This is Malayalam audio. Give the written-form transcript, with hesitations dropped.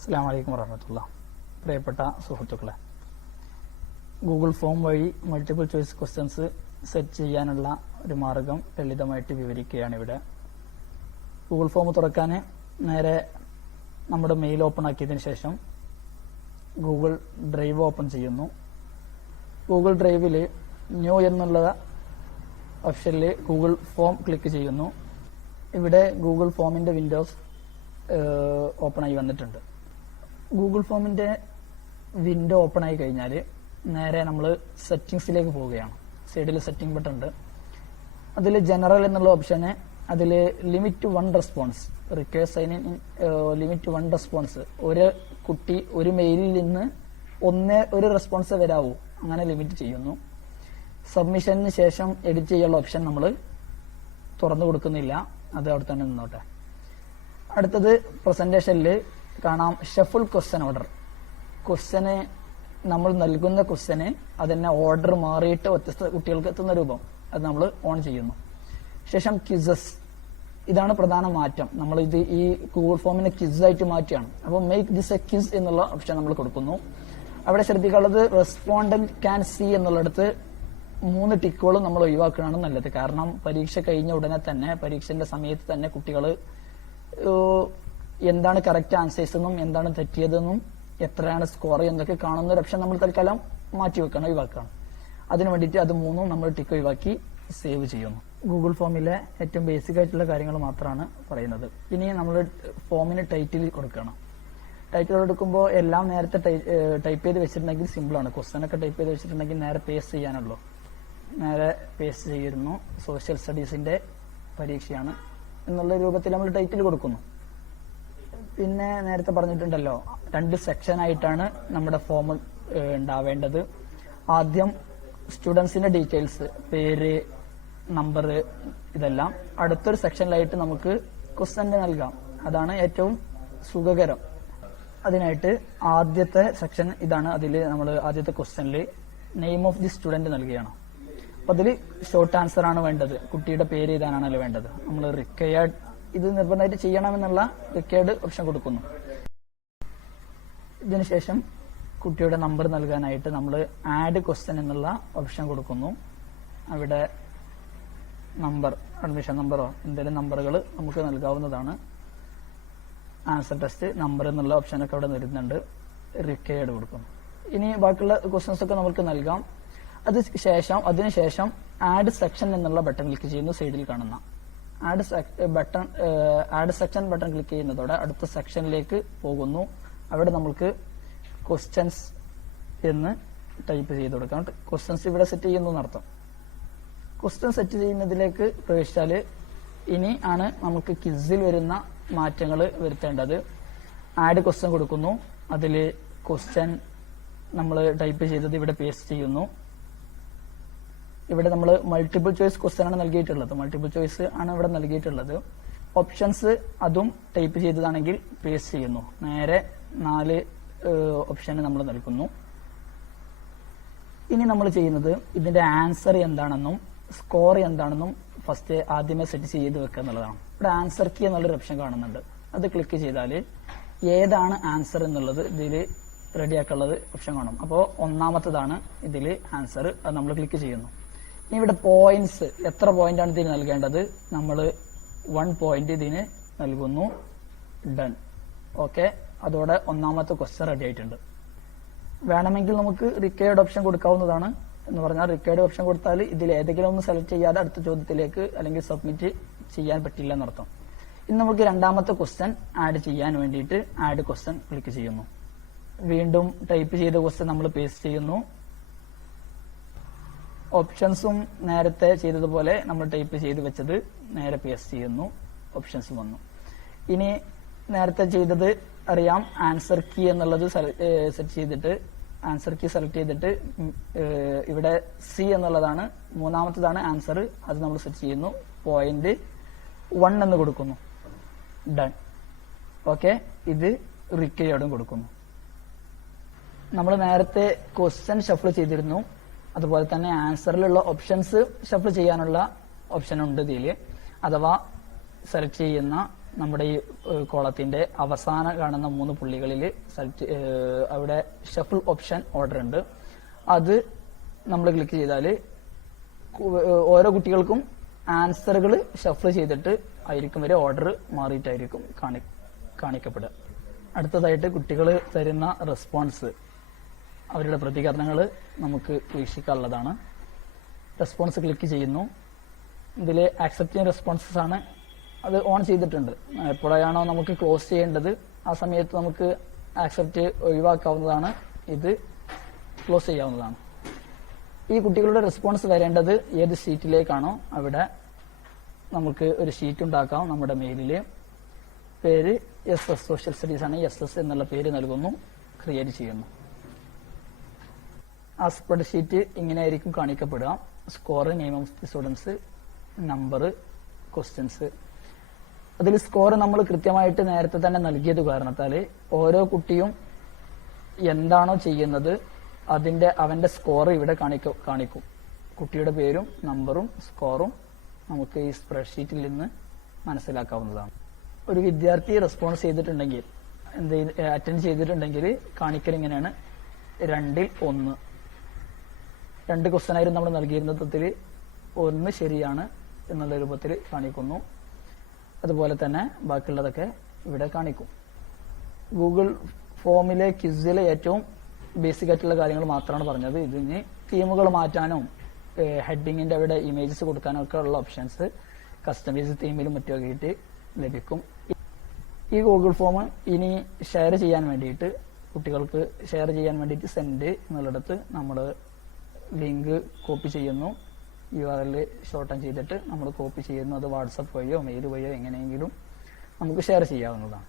അസ്സലാമു അലൈക്കും വറഹ്മത്തുള്ളാഹി. പ്രിയപ്പെട്ട സുഹൃത്തുക്കളെ, ഗൂഗിൾ ഫോം വഴി മൾട്ടിപ്പിൾ ചോയ്സ് ക്വസ്റ്റ്യൻസ് സെറ്റ് ചെയ്യാനുള്ള ഒരു മാർഗം ലളിതമായിട്ട് വിവരിക്കുകയാണ് ഇവിടെ. ഗൂഗിൾ ഫോം തുറക്കാൻ നേരെ നമ്മുടെ മെയിൽ ഓപ്പൺ ആക്കിയതിന് ശേഷം ഗൂഗിൾ ഡ്രൈവ് ഓപ്പൺ ചെയ്യുന്നു. ഗൂഗിൾ ഡ്രൈവിൽ ന്യൂ എന്നുള്ള ഓപ്ഷനിൽ ഗൂഗിൾ ഫോം ക്ലിക്ക് ചെയ്യുന്നു. ഇവിടെ ഗൂഗിൾ ഫോമിന്റെ വിൻഡോസ് ഓപ്പൺ ആയി വന്നിട്ടുണ്ട്. ഗൂഗിൾ ഫോമിന്റെ വിൻഡോ ഓപ്പൺ ആയി കഴിഞ്ഞാൽ നേരെ നമ്മൾ സെറ്റിംഗ്സിലേക്ക് പോവുകയാണ്. സൈഡിൽ സെറ്റിംഗ് ബട്ടൺ ഉണ്ട്. അതിൽ ജനറൽ എന്നുള്ള ഓപ്ഷന് അതിൽ limit 1 response, request sign in limit 1 response, ഒരു കുട്ടി ഒരു മെയിലിൽ നിന്ന് ഒരു റെസ്പോൺസ് വരാവൂ, അങ്ങനെ ലിമിറ്റ് ചെയ്യുന്നു. സബ്മിഷന് ശേഷം എഡിറ്റ് ചെയ്യാനുള്ള ഓപ്ഷൻ നമ്മൾ തുറന്നു കൊടുക്കുന്നില്ല, അത് അവിടെ തന്നെ നിന്നോട്ടെ. അടുത്തത് പ്രസന്റേഷനിൽ കാണാം ഷഫിൾ ക്വസ്റ്റ്യൻ ഓർഡർ. ക്വസ്റ്റ്യന് നമ്മൾ നൽകുന്ന ക്വസ്റ്റ്യന് അതിന്റെ ഓർഡർ മാറിയിട്ട് വ്യത്യസ്ത കുട്ടികൾക്ക് എത്തുന്ന രൂപം അത് നമ്മൾ ഓൺ ചെയ്യുന്നു. ശേഷം ക്വിസസ്, ഇതാണ് പ്രധാന മാറ്റം. നമ്മൾ ഇത് ഈ ഗൂഗിൾ ഫോമിനെ ക്വിസ് ആയിട്ട് മാറ്റിയാണ്. അപ്പോൾ മേക്ക് ദിസ് എ ക്വിസ് എന്നുള്ള ഓപ്ഷൻ നമ്മൾ കൊടുക്കുന്നു. അവിടെ ശ്രദ്ധിക്കാനുള്ളത് റെസ്പോണ്ടന്റ് ക്യാൻ സി എന്നുള്ളിടത്ത് 3 ടിക്കുകളും നമ്മൾ ഒഴിവാക്കുകയാണ് നല്ലത്. കാരണം പരീക്ഷ കഴിഞ്ഞ ഉടനെ തന്നെ, പരീക്ഷന്റെ സമയത്ത് തന്നെ കുട്ടികൾ എന്താണ് കറക്റ്റ് ആൻസേഴ്സ് എന്നും എന്താണ് തെറ്റിയതെന്നും എത്രയാണ് സ്കോർ എന്നൊക്കെ കാണുന്ന ഒരു ഓപ്ഷൻ നമ്മൾ തൽക്കാലം മാറ്റിവെക്കണം, ഒഴിവാക്കണം. അതിനു വേണ്ടിയിട്ട് അത് 3 നമ്മൾ ടിക്ക് ഒഴിവാക്കി സേവ് ചെയ്യുന്നു. ഗൂഗിൾ ഫോമിലെ ഏറ്റവും ബേസിക് ആയിട്ടുള്ള കാര്യങ്ങൾ മാത്രമാണ് പറയുന്നത്. ഇനി നമ്മൾ ഫോമിന് ടൈറ്റിൽ കൊടുക്കണം. ടൈറ്റിൽ കൊടുക്കുമ്പോൾ എല്ലാം നേരത്തെ ടൈപ്പ് ചെയ്ത് വെച്ചിട്ടുണ്ടെങ്കിൽ സിമ്പിളാണ്. ക്വസ്റ്റ്യൻ ഒക്കെ ടൈപ്പ് ചെയ്ത് വെച്ചിട്ടുണ്ടെങ്കിൽ നേരെ പേസ്റ്റ് ചെയ്യാനുള്ളൂ. നേരെ പേസ്റ്റ് ചെയ്യുന്നു. സോഷ്യൽ സ്റ്റഡീസിന്റെ പരീക്ഷയാണ് എന്നുള്ള രൂപത്തിൽ നമ്മൾ ടൈറ്റിൽ കൊടുക്കുന്നു. പിന്നെ നേരത്തെ പറഞ്ഞിട്ടുണ്ടല്ലോ 2 സെക്ഷനായിട്ടാണ് നമ്മുടെ ഫോം ഉണ്ടാവേണ്ടത്. ആദ്യം സ്റ്റുഡൻസിന്റെ ഡീറ്റെയിൽസ്, പേര്, നമ്പർ, ഇതെല്ലാം. അടുത്തൊരു സെക്ഷനിലായിട്ട് നമുക്ക് ക്വസ്റ്റ്യൻ നൽകാം. അതാണ് ഏറ്റവും സുഖകരം. അതിനായിട്ട് ആദ്യത്തെ സെക്ഷൻ ഇതാണ്. അതിൽ നമ്മൾ ആദ്യത്തെ ക്വസ്റ്റ്യനിൽ നെയിം ഓഫ് ദി സ്റ്റുഡന്റ് നൽകുകയാണ്. അപ്പൊ അതിൽ ഷോർട്ട് ആൻസർ ആണ് വേണ്ടത്. കുട്ടിയുടെ പേര് എഴുതാനാണല്ലോ വേണ്ടത്. നമ്മൾ റിക്വയർഡ്, ഇത് നിർബന്ധമായിട്ട് ചെയ്യണമെന്നുള്ള റിക്വയർഡ് ഓപ്ഷൻ കൊടുക്കുന്നു. ഇതിനുശേഷം കുട്ടിയുടെ നമ്പർ നൽകാനായിട്ട് നമ്മൾ ആഡ് ക്വസ്റ്റ്യൻ എന്നുള്ള ഓപ്ഷൻ കൊടുക്കുന്നു. അവിടെ നമ്പർ, അഡ്മിഷൻ നമ്പറോ എന്തെങ്കിലും നമ്പറുകൾ നമുക്ക് നൽകാവുന്നതാണ്. ആൻസർ ടെസ്റ്റ് നമ്പർ എന്നുള്ള ഓപ്ഷനൊക്കെ അവിടെ വരുന്നുണ്ട്. റിക്വയർഡ് കൊടുക്കുന്നു. ഇനി ബാക്കിയുള്ള ക്വസ്റ്റ്യൻസ് ഒക്കെ നമുക്ക് നൽകാം. അതിനുശേഷം ആഡ് സെക്ഷൻ എന്നുള്ള ബട്ടൺ ക്ലിക്ക് ചെയ്യുന്നു. സൈഡിൽ കാണുന്ന ആഡ് സെക്ഷൻ ബട്ടൺ ക്ലിക്ക് ചെയ്യുന്നതോടെ അടുത്ത സെക്ഷനിലേക്ക് പോകുന്നു. അവിടെ നമുക്ക് ക്വസ്റ്റ്യൻസ് എന്ന് ടൈപ്പ് ചെയ്ത് കൊടുക്കാം. ക്വസ്റ്റ്യൻസ് ഇവിടെ സെറ്റ് ചെയ്യുന്നു എന്നർത്ഥം. ക്വസ്റ്റ്യൻ സെറ്റ് ചെയ്യുന്നതിലേക്ക് പ്രവേശിച്ചാൽ ഇനി ആണ് നമുക്ക് ക്വിസിൽ വരുന്ന മാറ്റങ്ങൾ വരുത്തേണ്ടത്. ആഡ് ക്വസ്റ്റ്യൻ കൊടുക്കുന്നു. അതിൽ ക്വസ്റ്റ്യൻ നമ്മൾ ടൈപ്പ് ചെയ്തത് ഇവിടെ പേസ്റ്റ് ചെയ്യുന്നു. ഇവിടെ നമ്മൾ മൾട്ടിപ്പിൾ ചോയ്സ് ക്വസ്റ്റ്യൻ ആണ് നൽകിയിട്ടുള്ളത്. മൾട്ടിപ്പിൾ ചോയ്സ് ആണ് ഇവിടെ നൽകിയിട്ടുള്ളത്. ഓപ്ഷൻസ് അതും ടൈപ്പ് ചെയ്തതാണെങ്കിൽ പേസ്റ്റ് ചെയ്യുന്നു. നേരെ 4 ഓപ്ഷന് നമ്മൾ നൽകുന്നു. ഇനി നമ്മൾ ചെയ്യുന്നത് ഇതിന്റെ ആൻസർ എന്താണെന്നും സ്കോർ എന്താണെന്നും ഫസ്റ്റ് ആദ്യമേ സെറ്റ് ചെയ്ത് വെക്കുക എന്നുള്ളതാണ്. ഇവിടെ ആൻസർ കീ എന്നുള്ളൊരു ഓപ്ഷൻ കാണുന്നുണ്ട്. അത് ക്ലിക്ക് ചെയ്താൽ ഏതാണ് ആൻസർ എന്നുള്ളത് ഇതിൽ റെഡിയാക്കുള്ളത് ഓപ്ഷൻ കാണും. അപ്പോൾ ഒന്നാമത്തതാണ് ഇതിൽ ആൻസർ. അത് നമ്മൾ ക്ലിക്ക് ചെയ്യുന്നു. ഇനി ഇവിടെ പോയിന്റ്സ്, എത്ര പോയിന്റ് ആണ് ഇതിന് നൽകേണ്ടത്? നമ്മൾ 1 പോയിന്റ് ഇതിന് നൽകുന്നു. ഡൺ. ഓക്കെ, അതോടെ ഒന്നാമത്തെ ക്വസ്റ്റ്യൻ റെഡി ആയിട്ടുണ്ട്. വേണമെങ്കിൽ നമുക്ക് റിക്വയർഡ് ഓപ്ഷൻ കൊടുക്കാവുന്നതാണ്. എന്ന് പറഞ്ഞാൽ റിക്വയർഡ് ഓപ്ഷൻ കൊടുത്താൽ ഇതിൽ ഏതെങ്കിലും ഒന്ന് സെലക്ട് ചെയ്യാതെ അടുത്ത ചോദ്യത്തിലേക്ക് അല്ലെങ്കിൽ സബ്മിറ്റ് ചെയ്യാൻ പറ്റില്ല എന്നർത്ഥം. ഇനി നമുക്ക് രണ്ടാമത്തെ ക്വസ്റ്റ്യൻ ആഡ് ചെയ്യാൻ വേണ്ടിയിട്ട് ആഡ് ക്വസ്റ്റ്യൻ ക്ലിക്ക് ചെയ്യുന്നു. വീണ്ടും ടൈപ്പ് ചെയ്ത ക്വസ്റ്റ്യൻ നമ്മൾ പേസ്റ്റ് ചെയ്യുന്നു. ഓപ്ഷൻസും നേരത്തെ ചെയ്തതുപോലെ നമ്മൾ ടൈപ്പ് ചെയ്ത് വെച്ചത് നേരെ പേസ്റ്റ് ചെയ്യുന്നു. ഓപ്ഷൻസ് വന്നു. ഇനി നേരത്തെ ചെയ്തത് അറിയാം. ആൻസർ കീ എന്നുള്ളത് സെറ്റ് ചെയ്തിട്ട് ആൻസർ കീ സെലക്ട് ചെയ്തിട്ട് ഇവിടെ സി എന്നുള്ളതാണ് മൂന്നാമത്തതാണ് ആൻസർ. അത് നമ്മൾ സെറ്റ് ചെയ്യുന്നു. പോയിന്റ് 1 എന്ന് കൊടുക്കുന്നു. ഡൺ. ഓക്കെ, ഇത് റിക്വയർഡും കൊടുക്കുന്നു. നമ്മൾ നേരത്തെ ക്വസ്റ്റ്യൻ ഷഫിൾ ചെയ്തിരുന്നു. അതുപോലെ തന്നെ ആൻസറിലുള്ള ഓപ്ഷൻസ് ഷഫിൾ ചെയ്യാനുള്ള ഓപ്ഷൻ ഉണ്ട് ഇതിൽ. അഥവാ സെലക്ട് ചെയ്യുന്ന നമ്മുടെ ഈ കോളത്തിന്റെ അവസാനം കാണുന്ന 3 പുള്ളികളിൽ അവിടെ ഷഫിൾ ഓപ്ഷൻ ഓർഡർ ഉണ്ട്. അത് നമ്മൾ ക്ലിക്ക് ചെയ്താൽ ഓരോ കുട്ടികൾക്കും ആൻസറുകൾ ഷഫിൾ ചെയ്തിട്ട് ആയിരിക്കും വരെ ഓർഡർ മാറിയിട്ടായിരിക്കും കാണിക്കപ്പെടുക. അടുത്തതായിട്ട് കുട്ടികൾ തരുന്ന റെസ്പോൺസ്, അവരുടെ പ്രതികരണങ്ങൾ നമുക്ക് വീക്ഷിക്കാനുള്ളതാണ്. റെസ്പോൺസ് ക്ലിക്ക് ചെയ്യുന്നു. ഇതിൽ ആക്സെപ്റ്റിംഗ് റെസ്പോൺസസ് ആണ്, അത് ഓൺ ചെയ്തിട്ടുണ്ട്. എപ്പോഴാണോ നമുക്ക് ക്ലോസ് ചെയ്യേണ്ടത് ആ സമയത്ത് നമുക്ക് ആക്സെപ്റ്റ് ഒഴിവാക്കാവുന്നതാണ്, ഇത് ക്ലോസ് ചെയ്യാവുന്നതാണ്. ഈ കുട്ടികളുടെ റെസ്പോൺസ് വരേണ്ടത് ഏത് ഷീറ്റിലേക്കാണോ അവിടെ നമുക്ക് ഒരു ഷീറ്റ് ഉണ്ടാക്കാം. നമ്മുടെ മെയിലിൽ പേര് SS സോഷ്യൽ സ്റ്റഡീസ് ആണ്, SS എന്നുള്ള പേര് നൽകുന്നു, ക്രിയേറ്റ് ചെയ്യുന്നു. ആ സ്പ്രെഡ് ഷീറ്റ് ഇങ്ങനെയായിരിക്കും കാണിക്കപ്പെടുക. Score, name of the students, number, questions. അതിൽ സ്കോർ നമ്മൾ കൃത്യമായിട്ട് നേരത്തെ തന്നെ നൽകിയത് കാരണത്താൽ ഓരോ കുട്ടിയും എന്താണോ ചെയ്യുന്നത് അവന്റെ സ്കോർ ഇവിടെ കാണിക്കും. കുട്ടിയുടെ പേരും നമ്പറും സ്കോറും നമുക്ക് ഈ സ്പ്രെഡ്ഷീറ്റിൽ നിന്ന് മനസ്സിലാക്കാവുന്നതാണ്. ഒരു വിദ്യാർത്ഥി റെസ്പോൺസ് ചെയ്തിട്ടുണ്ടെങ്കിൽ, അറ്റൻഡ് ചെയ്തിട്ടുണ്ടെങ്കിൽ കാണിക്കൽ ഇങ്ങനെയാണ്: 2-ൽ 1. 2 ക്വസ്റ്റ്യൻ ആയിരുന്നു നമ്മൾ നൽകിയിരുന്നതിൽ 1 ശരിയാണ് എന്നുള്ള രൂപത്തിൽ കാണിക്കുന്നു. അതുപോലെ തന്നെ ബാക്കിയുള്ളതൊക്കെ ഇവിടെ കാണിക്കും. ഗൂഗിൾ ഫോമിലെ ക്വിസിലെ ഏറ്റവും ബേസിക് ആയിട്ടുള്ള കാര്യങ്ങൾ മാത്രമാണ് പറഞ്ഞത്. ഇതിന് തീമുകൾ മാറ്റാനും ഹെഡിങ്ങിന്റെ അവിടെ ഇമേജസ് കൊടുക്കാനും ഒക്കെ ഉള്ള ഓപ്ഷൻസ് കസ്റ്റമൈസ് തീമിലും മറ്റുമൊക്കെ ലഭിക്കും. ഈ ഗൂഗിൾ ഫോം ഇനി ഷെയർ ചെയ്യാൻ വേണ്ടിയിട്ട്, കുട്ടികൾക്ക് ഷെയർ ചെയ്യാൻ വേണ്ടിയിട്ട് സെൻഡ് എന്നുള്ളിടത്ത് നമ്മൾ ലിങ്ക് കോപ്പി ചെയ്യുന്നു. URL ഷോർട്ടൺ ചെയ്തിട്ട് നമ്മൾ കോപ്പി ചെയ്യുന്നു. അത് വാട്സപ്പ് വഴിയോ മെയിൽ വഴിയോ എങ്ങനെയെങ്കിലും നമുക്ക് ഷെയർ ചെയ്യാവുന്നതാണ്.